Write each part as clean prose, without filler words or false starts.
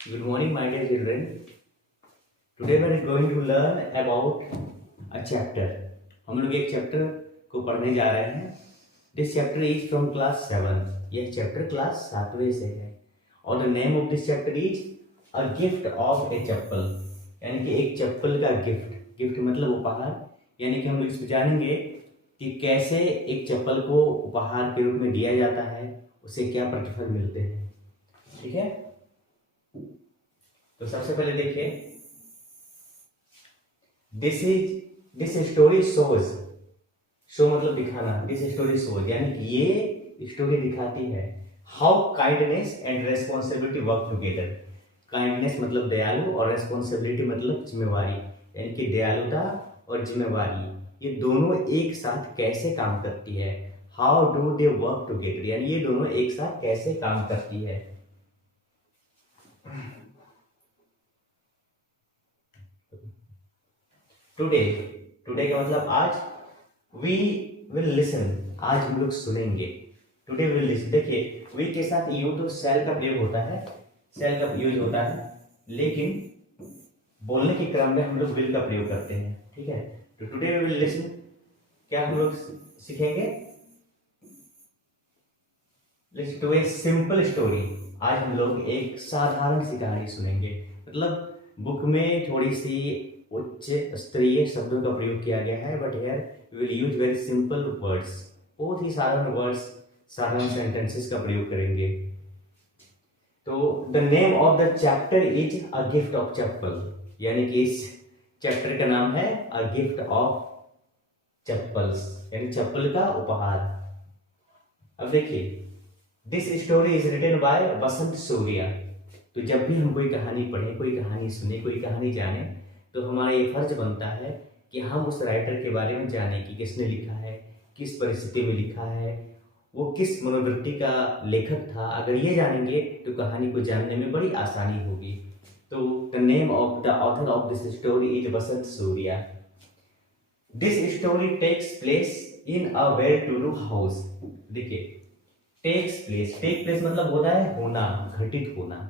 Good morning, my dear children. Today we are going to learn about a chapter. हम लोग एक chapter को पढ़ने जा रहे हैं. This chapter is from class 7. यह चैप्टर क्लास 7वीं से है. और the name of this chapter is a gift of a चप्पल. यानी कि एक चप्पल का गिफ्ट. गिफ्ट मतलब उपहार. यानी कि हम लोग इसमें जानेंगे कि कैसे एक चप्पल को उपहार के रूप में दिया जाता है, उसे क्या प्रतिफल मिलते हैं. ठीक है. तो सबसे पहले देखिए, दिस स्टोरी शोज. शो मतलब दिखाना. दिस स्टोरी शोज यानी कि ये स्टोरी दिखाती है how kindness and responsibility work together. Kindness मतलब दयालु और रेस्पॉन्सिबिलिटी मतलब जिम्मेवारी. यानी कि दयालुता और जिम्मेवारी ये दोनों एक साथ कैसे काम करती है. How do they work together यानी ये दोनों एक साथ कैसे काम करती है. टुडे का मतलब आज. वी विल लिसन आज हम लोग सुनेंगे. Today will listen. देखिए वी के साथ यू तो शैल का प्रयोग होता है, शैल का यूज होता है, लेकिन बोलने के क्रम में हम लोग विल का प्रयोग करते हैं. ठीक है. तो टुडे वी विल लिसन क्या हम लोग सीखेंगे. Listen to a simple story. आज हम लोग एक साधारण सी कहानी सुनेंगे. मतलब बुक में थोड़ी सी उच्च स्तरीय शब्दों का प्रयोग किया गया है, but here we will use very simple words. बहुत ही साधारण वर्ड्स, साधारण सेंटेंसेस का प्रयोग करेंगे. तो the name of the chapter is a gift of chappal. यानी कि इस चैप्टर का नाम है अ गिफ्ट ऑफ चप्पल्स यानी चप्पल का उपहार. अब देखिए, this story is written by Vasant Surya. तो जब भी हम कोई कहानी पढ़ें, कोई कहानी सुने, कोई कहानी जाने, तो हमारा ये फर्ज बनता है कि हम उस राइटर के बारे में जानें कि किसने लिखा है, किस परिस्थिति में लिखा है, वो किस मनोवृत्ति का लेखक था. अगर ये जानेंगे तो कहानी को जानने में बड़ी आसानी होगी. तो the name of the author of this story is Vasant Surya. This story takes place in a well to do house. देखिए, टेक्स प्लेस मतलब होता है होना, घटित होना.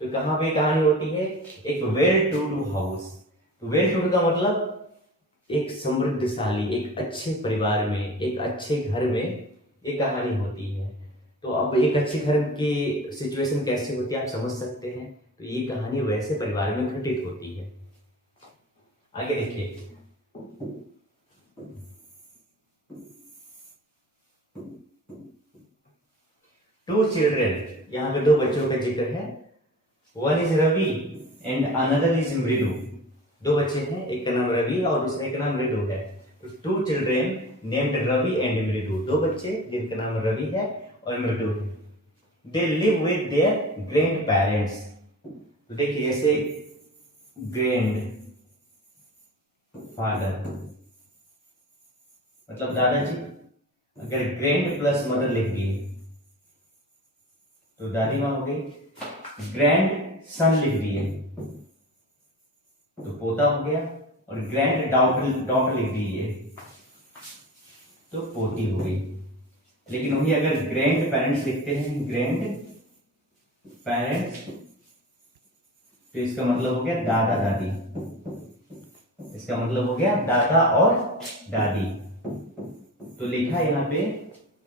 तो कहाँ पे कहानी होती है. एक well to do house. Well to do का मतलब एक समृद्धशाली, एक अच्छे परिवार में, एक अच्छे घर में एक कहानी होती है. तो अब एक अच्छे घर की सिचुएशन कैसे होती है आप समझ सकते हैं. तो ये कहानी वैसे परिवार में घटित होती है. आगे देखिए, टू चिल्ड्रेन. यहाँ पे दो बच्चों का जिक्र है. One is Ravi and another is Mridu. दो बच्चे हैं, एक का नाम रवि और दूसरे का नाम मृदु है. तो two children named Ravi and Mridu. दो बच्चे जिनका नाम रवि है और मृदु है. They live with their grand parents. तो देखिए, जैसे ग्रैंड फादर मतलब दादाजी. अगर ग्रैंड प्लस मदर लिख दिए तो दादी माँ हो गई. ग्रैंड सन लिख दिए तो पोता हो गया. और ग्रैंड डॉटर लिख दीजिए तो पोती हो गई. लेकिन वही अगर ग्रैंड पेरेंट्स लिखते हैं, ग्रैंड पेरेंट्स, तो इसका मतलब हो गया दादा दादी. इसका मतलब हो गया दादा और दादी. तो लिखा यहां पे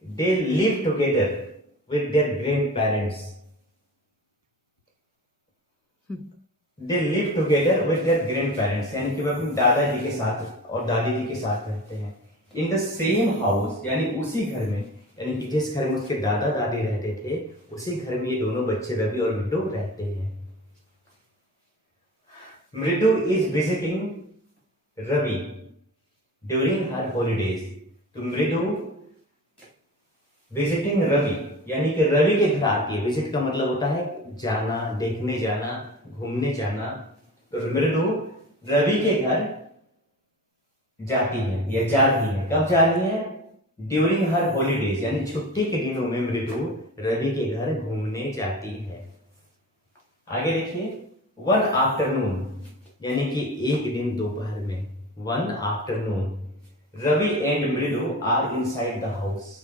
they live together with their grand parents. They live together with their grand parents यानी कि वो अपने दादाजी के साथ और दादी जी के साथ रहते हैं. इन द सेम हाउस यानी उसी घर में, यानी कि जिस घर में उसके दादा दादी रहते थे उसी घर में ये दोनों बच्चे रवि और मृदु रहते हैं. Mridu is visiting Ravi during her holidays. तो मृदु विजिटिंग रवि यानी कि रवि के घर आती है. विजिट का मतलब होता है जाना, देखने जाना, घूमने जाना. तो मृदु रवि के घर जाती है या जा रही है. कब जा रही है. ड्यूरिंग हर हॉलीडेज यानी छुट्टी के दिनों में मृदु रवि के घर घूमने जाती है. आगे देखिए, वन आफ्टरनून यानी कि एक दिन दोपहर में. One afternoon Ravi and Mridu are inside the house.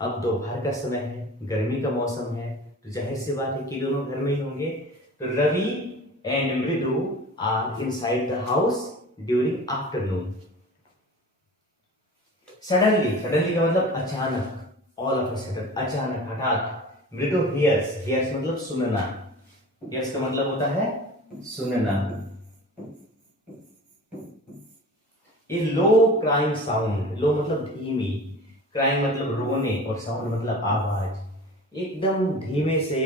अब दोपहर का समय है, गर्मी का मौसम है, तो जाहिर सी बात है कि दोनों घर में ही होंगे. तो Ravi and Mridu are inside the house during afternoon. Suddenly, suddenly का मतलब अचानक, ऑल ऑफ अ सडन, अचानक, हठात। मृदु हियर्स, हियर्स मतलब सुनना, हियर्स का मतलब होता है सुनना। ए लो क्राइंग साउंड, लो मतलब धीमी, क्राइंग मतलब रोने, और साउंड मतलब आवाज। एकदम धीमे से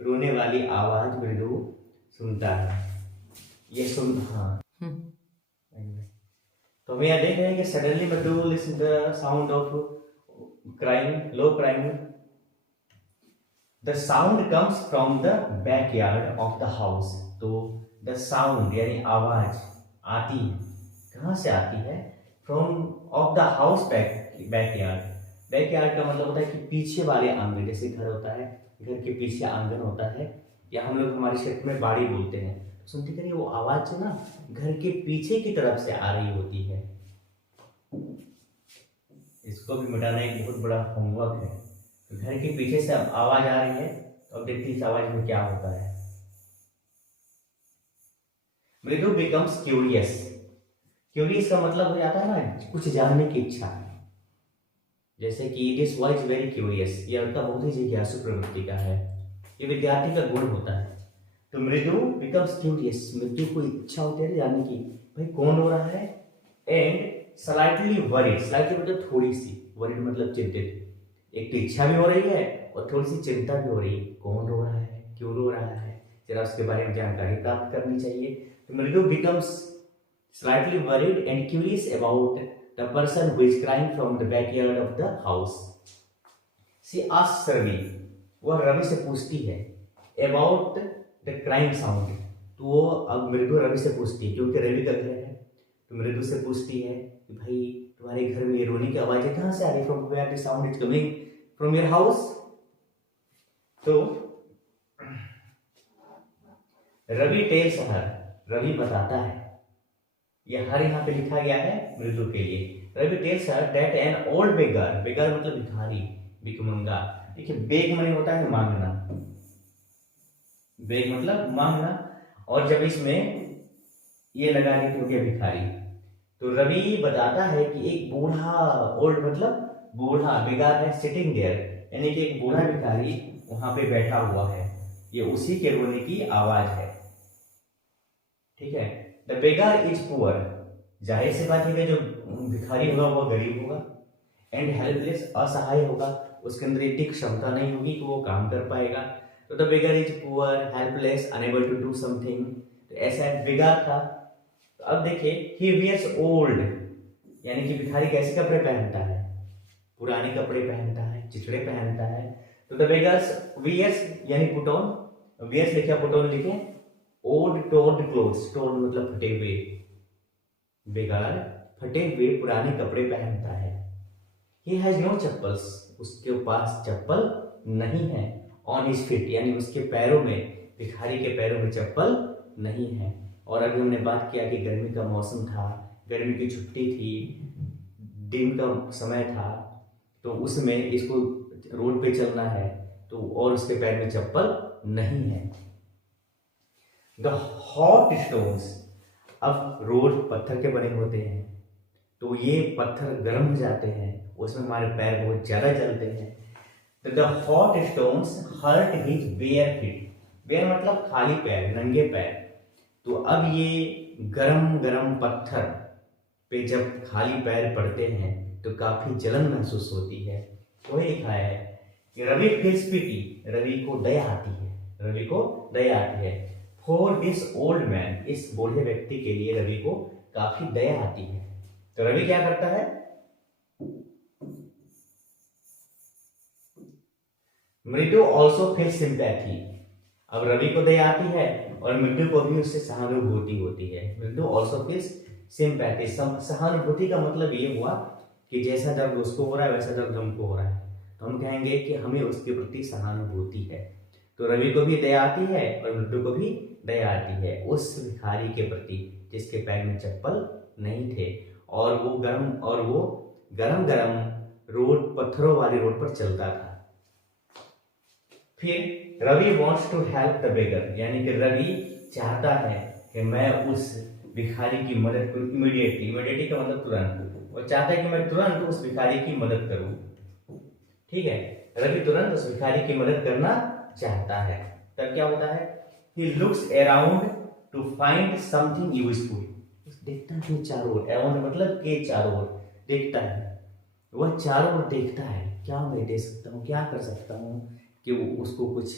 रोने वाली आवाज मृदु सुनता है। ये सुन, हाँ, तो हम यहाँ देख रहे हैं कि सडनली मृदु listen the sound of crying, low crying. The sound comes from the backyard of the house. तो द साउंड यानी आवाज आती कहाँ से आती है? From of the house backyard. Backyard का मतलब होता है कि पीछे वाले आंगन, जैसे घर होता है, घर के पीछे आंगन होता है, या हम लोग हमारे क्षेत्र में बाड़ी बोलते हैं। सुनते करिए वो आवाज जो ना घर के पीछे की तरफ से आ रही होती है। इसको भी मिटाना एक बहुत बड़ा होमवर्क है। तो घर के पीछे से अब आवाज आ रही है, तो अब देखते हैं इस आवाज में क्या होता है। मृदु बिकम्स क्यूरियस। क्यूरियस का मतलब हो जाता है ना कुछ जानने की इच्छा, जैसे कि this boy is very curious, ये लड़का बहुत ही जिज्ञासु प्रवृत्ति का है, ये विद्यार्थी का गुण होता है। तो मृदु बिकम्स क्यूरियस, मृदु को इच्छा होती है जानने की, भाई कौन रो रहा है। एंड स्लाइटली वरीड, स्लाइटली मतलब थोड़ी सी, वरीड मतलब चिंतित। एक तो इच्छा भी हो रही है और थोड़ी सी चिंता भी हो रही है, कौन रो रहा है, क्यों रो रहा है, जरा उसके बारे में जानकारी प्राप्त करनी चाहिए। तो Mridu becomes slightly worried and curious about the person who is crying from the backyard of the house. She asks Ravi, वह रवि से पूछती है अबाउट द क्राइंग साउंड। तो वो अब मृदु रवि से पूछती है, क्योंकि रवि का घर है, तो मृदु से पूछती है कि भाई तुम्हारे घर में रोने की आवाजें कहाँ से आ रही, from where the sound is coming from your house. तो रवि टेल्स हर, रवि बताता है, यह हर यहाँ पे लिखा गया है मृदु के लिए। Ravi tells her that an old beggar, beggar मतलब भिखारी, भिखमंगा। देखिए बेग माने होता है मांगना, बेग मतलब मांगना, और जब इसमें ये लगाने की हो गया भिखारी। तो रवि बताता है कि एक बूढ़ा, ओल्ड मतलब बूढ़ा, बेगार है, सिटिंग देयर, यानी कि एक बूढ़ा भिखारी वहां पे बैठा हुआ है, ये उसी के रोने की आवाज है। ठीक है, द बेगार इज पुअर, जाहिर सी बात है जो भिखारी होगा वो गरीब होगा, एंड हेल्पलेस, असहाय होगा, उसके अंदर इतनी क्षमता नहीं होगी कि वो काम कर पाएगा। तो the beggar is poor, helpless, unable to do something, तो ऐसा बेगार था। तो अब देखिए ही वियर्स ओल्ड, यानी कि भिखारी कैसे कपड़े पहनता है, पुराने कपड़े पहनता है, चिथड़े पहनता है। तो द बेगर्स वियर्स यानी पुट ऑन, वियर्स लिखे पुट ऑन लिखे, ओल्ड टोर्ड क्लोथ्स, टोर्ड मतलब फटे हुए, बेगार फटे हुए पुराने कपड़े पहनता है। ही हैज नो चप्पल्स, उसके पास चप्पल नहीं है। ऑन हिज फीट यानी उसके पैरों में, भिखारी के पैरों में चप्पल नहीं है। और अभी हमने बात किया कि गर्मी का मौसम था, गर्मी की छुट्टी थी, दिन का समय था, तो उसमें इसको रोड पे चलना है, तो और उसके पैर में चप्पल नहीं है। द हॉट स्टोन्स, अब रोड पत्थर के बने होते हैं, तो ये पत्थर गर्म हो जाते हैं, उसमें हमारे पैर बहुत ज्यादा जलते हैं। तो the hot stones hurt his bare feet, bare मतलब खाली पैर, नंगे पैर। तो अब ये गरम गरम पत्थर पे जब खाली पैर पड़ते हैं तो काफी जलन महसूस होती है। तो ये लिखा है कि रवि फील्स पिटी, रवि को दया आती है, रवि को दया आती है। फॉर दिस ओल्ड मैन, इस बूढ़े व्यक्ति के लिए रवि को काफी दया आती है। तो रवि क्या करता है, मृदु ऑल्सो फील सिंपैथी, अब रवि को दया आती है और मृदु को भी उससे सहानुभूति होती है। मृदु ऑल्सो फील्स सिंपैथी, सहानुभूति का मतलब ये हुआ कि जैसा दर्द उसको हो रहा है वैसा दर्द हमको हो रहा है, तो हम कहेंगे कि हमें उसके प्रति सहानुभूति है। तो रवि को भी दया आती है और मृदु को भी दया आती है उस भिखारी के प्रति जिसके पैर में चप्पल नहीं थे, और वो गरम गरम रोड, पत्थरों वाली रोड पर चलता था। फिर Ravi wants to help the beggar, यानी कि रवि चाहता है कि मैं उस भिखारी की मदद करूं इमीडिएटली। इमीडिएटली का मतलब तुरंत, वो चाहता है कि मैं तुरंत उस भिखारी की मदद करूं। ठीक है, रवि तुरंत उस भिखारी की मदद करना चाहता है। तब क्या होता है, he looks around two find something useful. देखता है चारों ओर, अराउंड मतलब के चारों ओर देखता है, वह चारों ओर देखता है क्या मैं दे सकता हूँ, क्या कर सकता हूँ कि उसको कुछ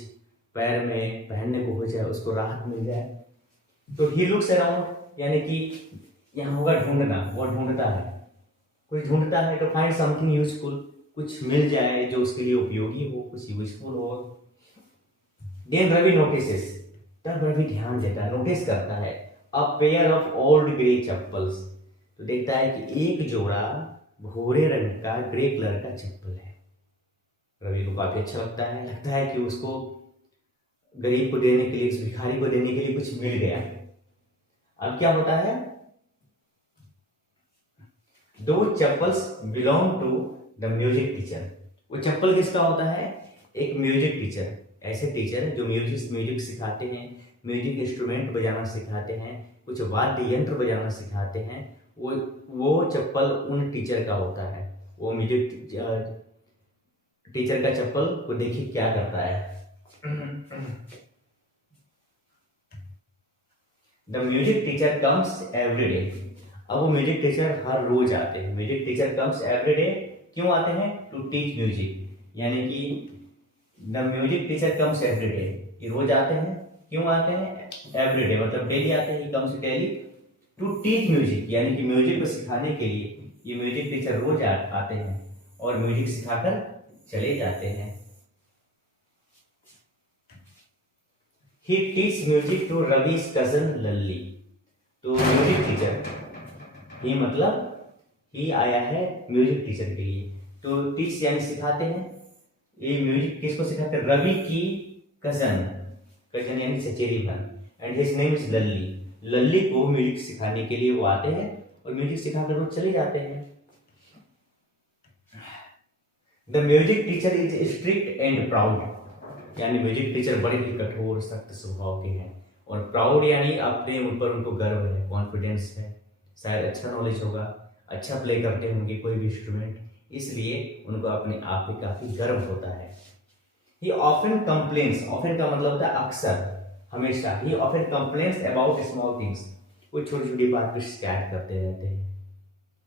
पैर में पहनने को हो जाए, उसको राहत मिल जाए। तो ही लुक्स अराउंड यानी कि यहाँ होगा ढूंढना, वो ढूंढता है, कुछ ढूंढता है तो फाइंड समथिंग यूजफुल, कुछ मिल जाए जो उसके लिए उपयोगी हो, कुछ यूजफुल हो। देन रवि नोटिसेस, तब रवि ध्यान देता है, नोटिस करता है a pair of old grey chappals. तो देखता है कि एक जोड़ा भूरे रंग का ग्रे कलर का चप्पल है। रवि को काफी अच्छा लगता है कि उसको गरीब को देने के लिए, इस भिखारी को देने के लिए कुछ मिल गया। अब क्या होता है, दो chappals belong to the music teacher. वो चप्पल किसका होता है, एक म्यूजिक टीचर, ऐसे टीचर जो म्यूजिक सिखाते हैं, म्यूजिक इंस्ट्रूमेंट बजाना सिखाते हैं, कुछ वाद्य यंत्र बजाना सिखाते हैं, वो चप्पल उन टीचर का होता है। वो म्यूजिक टीचर का चप्पल को देखिए क्या करता है। The music teacher comes every day. अब वो म्यूजिक टीचर हर रोज आते हैं। Music teacher comes every day क्यों आते हैं, टू टीच म्यूजिक, यानी कि the music teacher comes every day, ये रोज आते हैं। क्यों आते हैं, एवरी डे मतलब डेली आते हैं, comes daily to teach music, यानी कि म्यूजिक को सिखाने के लिए ये म्यूजिक टीचर रोज आते हैं और म्यूजिक सिखाकर चले जाते हैं। ही टीच म्यूजिक टू रवि's कजन लल्ली। तो म्यूजिक टीचर, ही मतलब ही आया है म्यूजिक टीचर के लिए, तो टीच यानी सिखाते हैं। ये म्यूजिक किसको सिखाते हैं, रवि की कजन यानी चचेरी बहन, एंड हिज नेम इज लल्ली। लल्ली को म्यूजिक सिखाने के लिए वो आते हैं और म्यूजिक सिखाकर वो चले जाते हैं। The music teacher is strict and proud, यानी म्यूजिक टीचर बड़े ही कठोर सख्त स्वभाव के हैं, और प्राउड यानी अपने ऊपर उनको गर्व है, कॉन्फिडेंस है, शायद अच्छा नॉलेज होगा, अच्छा प्ले करते होंगे कोई भी इंस्ट्रूमेंट, इसलिए उनको अपने आप पे काफी गर्व होता है। ही ऑफन कंप्लेन्स, ऑफन का मतलब होता है अक्सर, हमेशा। He often complains about small things, कोई छोटी छोटी बात पर शिकायत करते रहते हैं।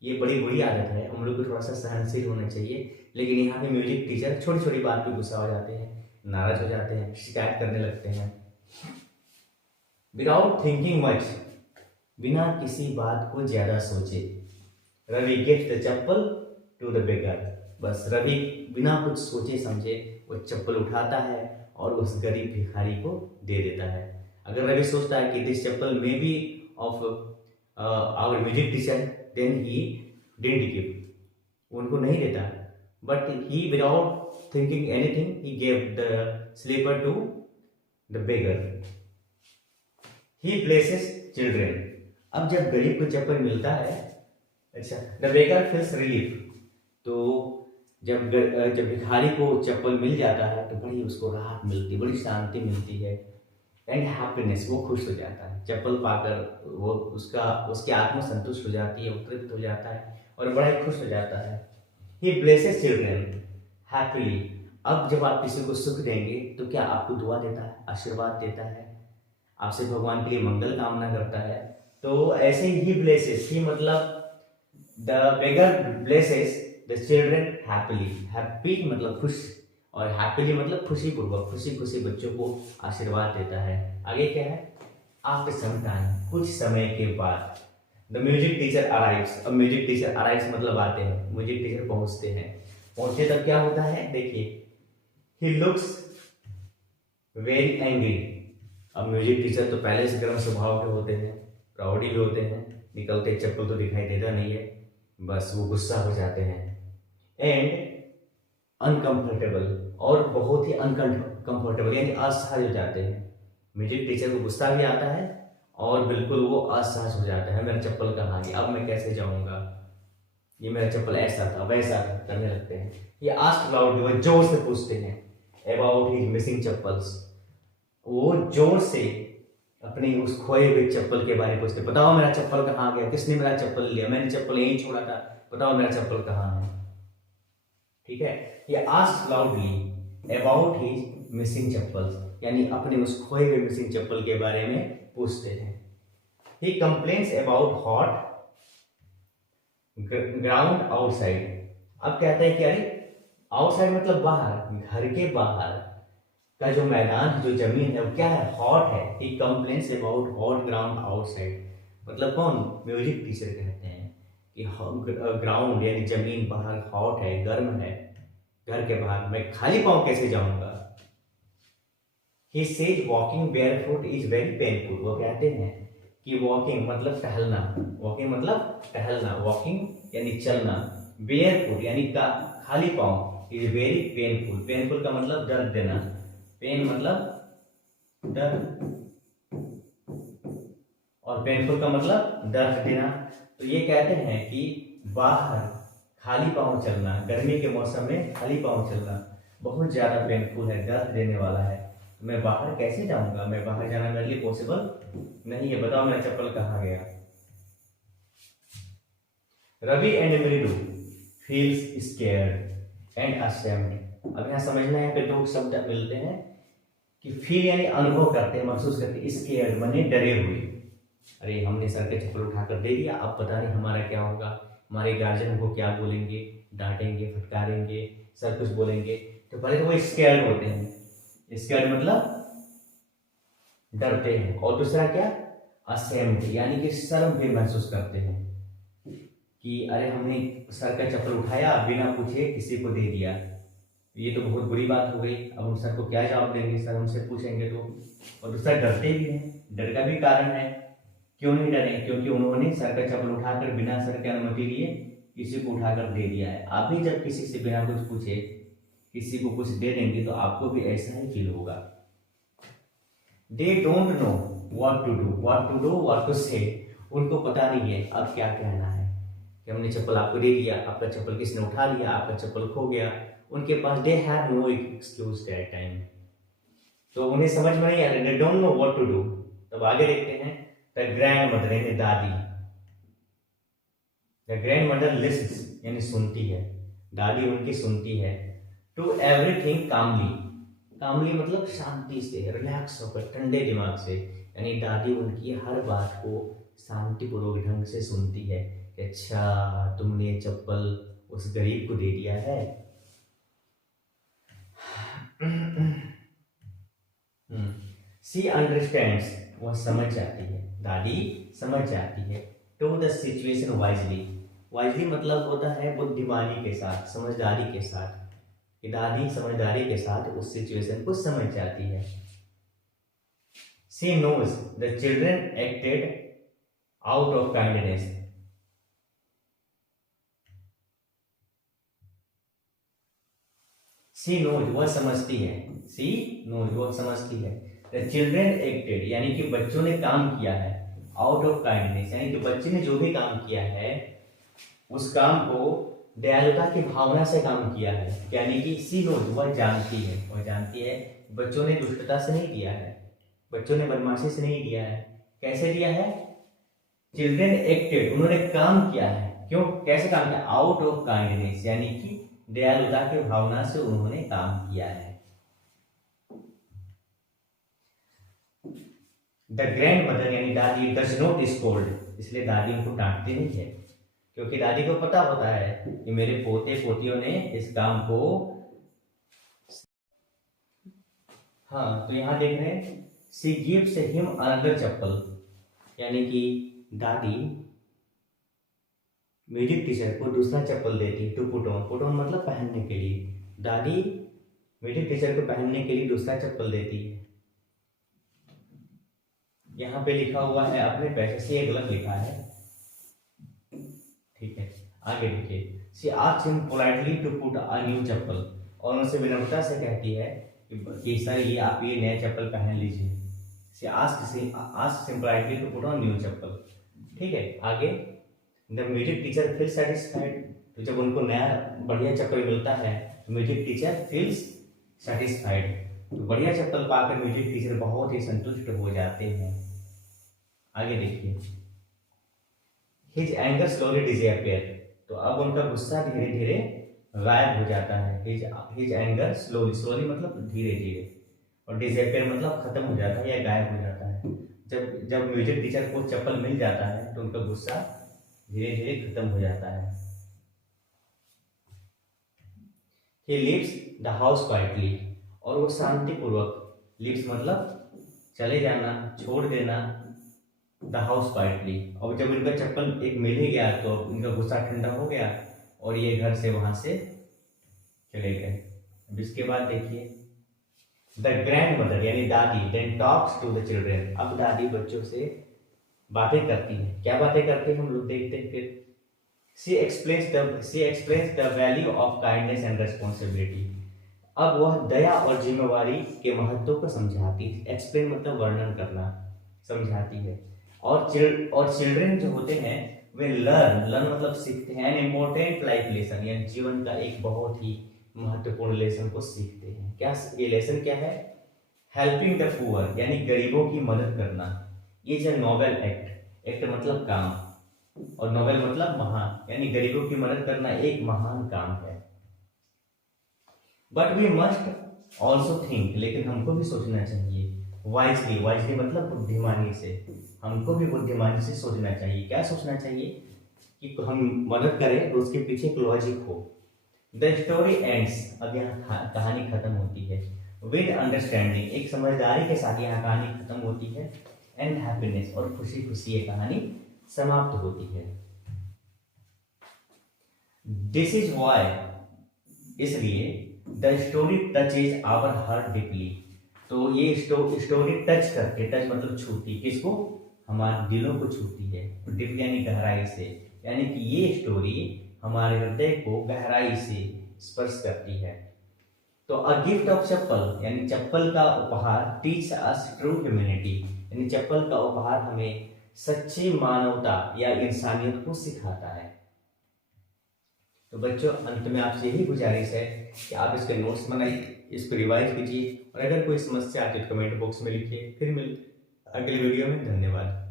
ये बड़ी बुरी आदत है, हम लोग को थोड़ा सा सहनशील होना चाहिए, लेकिन यहाँ पे म्यूजिक टीचर छोटी छोटी बात पे गुस्सा हो जाते हैं, नाराज हो जाते हैं, शिकायत करने लगते हैं। विदाउट थिंकिंग मच, बिना किसी बात को ज्यादा सोचे, Ravi gives the chappal to the beggar. बस रवि बिना कुछ सोचे समझे वो चप्पल उठाता है और उस गरीब भिखारी को दे देता है। अगर रवि सोचता है कि this chappal may be of our music teacher, then he didn't give, उनको नहीं देता, but he without thinking anything he gave the slipper to the beggar. He blesses children. अब जब गरीब को चप्पल मिलता है, अच्छा, द बेगर फील्स रिलीफ, तो जब भिखारी को चप्पल मिल जाता है तो बड़ी उसको राहत मिलती, बड़ी शांति मिलती है, एंड हैप्पीनेस, वो खुश हो जाता है चप्पल पाकर, वो उसकी आत्मा संतुष्ट हो जाती है, तृप्त हो जाता है और बड़ा ही खुश हो जाता है। ही ब्लेसेस चिल्ड्रेन हैप्पीली। अब जब आप किसी को सुख देंगे तो क्या आपको दुआ देता है, आशीर्वाद देता है, आपसे भगवान के लिए मंगल कामना करता है। तो ऐसे ही ब्लेसेस, ही मतलब the beggar blesses the children happily. Happy मतलब खुश, और हैप्पीली मतलब खुशी पूर्वक, खुशी खुशी बच्चों को आशीर्वाद देता है। आगे क्या है, आफ्टर सम टाइम, कुछ समय के बाद, द म्यूजिक टीचर अराइव्स। अब म्यूजिक टीचर अराइव्स मतलब आते हैं, म्यूजिक टीचर पहुंचते हैं। पहुंचते तब क्या होता है, देखिए, ही लुक्स वेरी एंग्री। अब म्यूजिक टीचर तो पहले से गर्म स्वभाव के होते हैं, प्राउडी भी होते हैं, निकलते चप्पल तो दिखाई देता नहीं है, बस वो गुस्सा हो जाते हैं। एंड अनकंफर्टेबल, और बहुत ही अनकंफर्टेबल यानी असहज हो जाते हैं। म्यूजिक टीचर को गुस्सा भी आता है और बिल्कुल वो असहज हो जाता है, मेरा चप्पल कहाँ गया, अब मैं कैसे जाऊंगा, ये मेरा चप्पल ऐसा था वैसा था, करने लगते हैं। ये आस्क लाउडली, वो जोर से पूछते हैं, अबाउट हिज मिसिंग चप्पल्स। वो जोर से अपने उस खोए हुए चप्पल के बारे में पूछते, बताओ मेरा चप्पल कहाँ गया, किसने मेरा चप्पल लिया, मैंने चप्पल यहीं छोड़ा था, बताओ मेरा चप्पल कहाँ है। ठीक है, ये asked loudly about his missing chappals, यानी अपने उस खोए हुए मिसिंग चप्पल के बारे में पूछते हैं। He complains about hot ground outside. अब कहता है कि अरे आउटसाइड मतलब बाहर, घर के बाहर का जो मैदान, जो जमीन है वो क्या है, हॉट है। He complains about hot ground outside, मतलब कौन, म्यूजिक टीचर कहते हैं कि ग्राउंड यानी जमीन बाहर हॉट है, गर्म है, घर के बाहर मैं खाली पांव कैसे जाऊंगा। He said walking barefoot is very painful। वो कहते हैं कि वॉकिंग मतलब टहलना, वॉकिंग मतलब टहलना, वॉकिंग यानी चलना, barefoot यानी खाली पांव, इज वेरी पेनफुल। पेनफुल का मतलब दर्द देना, पेन मतलब दर्द और पेनफुल का मतलब दर्द देना। तो ये कहते हैं कि बाहर खाली पांव चलना, गर्मी के मौसम में खाली पांव चलना बहुत ज्यादा पेनफुल है, दर्द देने वाला है। मैं बाहर कैसे जाऊंगा, मैं बाहर जाना मेरे लिए पॉसिबल नहीं है, बताओ मेरा चप्पल कहाँ गया। रवि एंड मृदु फील्स स्केयर्ड एंड अशेम्ड। अब यहाँ समझना है, यहाँ पे दो शब्द मिलते हैं कि फील यानी अनुभव करते हैं, महसूस करते हैं, स्केयर्ड माने डरे हुए। अरे हमने सर के चप्पल उठाकर दे दिया, अब पता नहीं हमारा क्या होगा, हमारे गार्जियन हमको क्या बोलेंगे, डांटेंगे, फटकारेंगे, सर कुछ बोलेंगे। तो पहले तो वो स्केयर्ड होते हैं, स्केयर्ड मतलब डरते हैं, और दूसरा क्या, असेम्ड यानी कि शर्म भी महसूस करते हैं कि अरे हमने सर का चप्पल उठाया बिना पूछे किसी को दे दिया, ये तो बहुत बुरी बात हो गई, अब हम सर को क्या जवाब देंगे, सर हमसे पूछेंगे तो। और दूसरा डरते भी हैं, डर का भी कारण है, क्यों नहीं डरे, क्योंकि उन्होंने सर का चप्पल उठाकर बिना सर की अनुमति लिए किसी को उठाकर दे दिया है। आप भी जब किसी से बिना कुछ पूछे किसी को कुछ दे देंगे तो आपको भी ऐसा ही फील होगा। They don't know what to do, what to say. उनको पता नहीं है अब क्या कहना है, कि हमने चप्पल आपको दे दिया, आपका चप्पल किसने उठा लिया, आपका चप्पल खो गया। उनके पास they have no excuse that time, तो उन्हें समझ में नहीं आ रहा, they don't know what to do. तब आगे देखते हैं, द ग्रैंड मदर यानी दादी, द ग्रैंड मदर लिस्न्स यानी सुनती है, दादी उनकी सुनती है। टू एवरीथिंग कामली, कामली मतलब शांति से, रिलैक्स होकर, ठंडे दिमाग से, यानी दादी उनकी हर बात को शांतिपूर्वक ढंग से सुनती है कि अच्छा तुमने चप्पल उस गरीब को दे दिया है। सी अंडरस्टैंड्स, वह समझ जाती है, दादी समझ जाती है। To the situation wisely, wisely मतलब होता है बुद्धिमानी के साथ, समझदारी के साथ, कि दादी समझदारी के साथ उस सिचुएशन को समझ जाती है। She knows the children acted out of kindness, she knows वह समझती है, शी नोज वह समझती है, द चिल्ड्रन एक्टेड यानी कि बच्चों ने काम किया है, आउट ऑफ काइंडनेस यानी कि बच्चे ने जो भी काम किया है उस काम को दयालुता की भावना से काम किया है, यानी कि सी नोज वह जानती है, वह जानती है बच्चों ने दुष्टता से नहीं दिया है, बच्चों ने बदमाशी से नहीं दिया है। कैसे दिया है, चिल्ड्रन एक्टेड उन्होंने काम किया है, क्यों कैसे काम किया, आउट ऑफ काइंडनेस यानी कि दयालुता की भावना से उन्होंने काम किया है। द ग्रैंड मदर यानी दादी डज नॉट स्कोल्ड, इसलिए दादी उनको डांटती नहीं है, क्योंकि दादी को पता होता है कि मेरे पोते पोतियों ने इस काम को, हाँ तो यहां देख रहे हैं, she gives him another chappal, यानी कि दादी म्यूजिक टीचर को दूसरा चप्पल देती, to put on, put on मतलब पहनने के लिए, दादी म्यूजिक टीचर को पहनने के लिए दूसरा चप्पल देती है। यहाँ पे लिखा हुआ है अपने पैसे से, ये गलत लिखा है, ठीक है आगे देखिए। She asked him politely to put a new chappal, और उनसे विनम्रता से कहती है कि सर ये आप ये नया चप्पल पहन लीजिए। She asked him politely to put on new chappal, ठीक है आगे। The music teacher feel satisfied, तो जब उनको नया बढ़िया चप्पल मिलता है तो म्यूजिक टीचर फील्स सेटिस्फाइड। तो बढ़िया चप्पल पाकर म्यूजिक टीचर बहुत ही संतुष्ट हो जाते हैं। आगे देखिए, हिज एंगर स्लोली डिसअपियर। तो अब उनका गुस्सा धीरे धीरे गायब हो जाता है। हिज एंगर स्लोली, स्लोली मतलब धीरे धीरे, और डिसअपियर मतलब खत्म हो जाता है या गायब हो जाता है। जब जब म्यूजिक टीचर को चप्पल मिल जाता है तो उनका गुस्सा धीरे धीरे खत्म हो जाता है। He leaves the house quietly, और वो शांति पूर्वक, leaves मतलब चले जाना, छोड़ देना, द हाउस क्वाइटली। और जब इनका चप्पल एक मिल ही गया तो इनका गुस्सा ठंडा हो गया और ये घर से वहां से चले गए। अब इसके बाद देखिए, द ग्रैंड मदर यानी दादी then talks to the children. अब दादी बच्चों से बातें करती है। क्या बातें करती है हम लोग देखते हैं फिर। She explains the value of kindness and responsibility. अब वह दया और जिम्मेवारी के महत्व को समझाती है। एक्सप्लेन मतलब वर्णन करना, समझाती है। और चिल्ड्रन जो होते हैं वे लर्न मतलब सीखते हैं एन इम्पोर्टेंट लाइफ लेसन, यानी जीवन का एक बहुत ही महत्वपूर्ण लेसन को सीखते हैं। क्या ये लेसन क्या है? हेल्पिंग द पुअर यानी गरीबों की मदद करना। ये जो नोबेल एक्ट मतलब काम, और नोबेल मतलब महान, यानी गरीबों की मदद करना एक महान काम है। But we must also think, लेकिन हमको भी सोचना चाहिए। वाइजली मतलब बुद्धिमानी से, हमको भी बुद्धिमानी से सोचना चाहिए। क्या सोचना चाहिए? कि हम मदद करें तो उसके पीछे एक लॉजिक हो। द स्टोरी एंड्स, अब यहाँ कहानी खत्म होती है। विद अंडरस्टैंडिंग, एक समझदारी के साथ यहाँ कहानी खत्म होती है। एंड हैप्पीनेस, और खुशी खुशी ये कहानी समाप्त होती है। दिस इज वाई, इसलिए the story touches our heart deeply. तो ये स्टोरी टच करके, टच मतलब छूती, किसको? हमारे दिलों को छूती है। डीप यानी गहराई से, यानी कि ये स्टोरी हमारे हृदय को गहराई से स्पर्श करती है। तो अ गिफ्ट ऑफ चप्पल यानी चप्पल का उपहार टीच अस ट्रू ह्यूमैनिटी, यानी चप्पल का उपहार हमें सच्ची मानवता या इंसानियत को सिखाता है। तो बच्चों, अंत में आपसे यही गुजारिश है कि आप इसके नोट्स बनाइए, इसको रिवाइज कीजिए, और अगर कोई समस्या आती है तो कमेंट बॉक्स में लिखिए। फिर मिल अगले वीडियो में। धन्यवाद।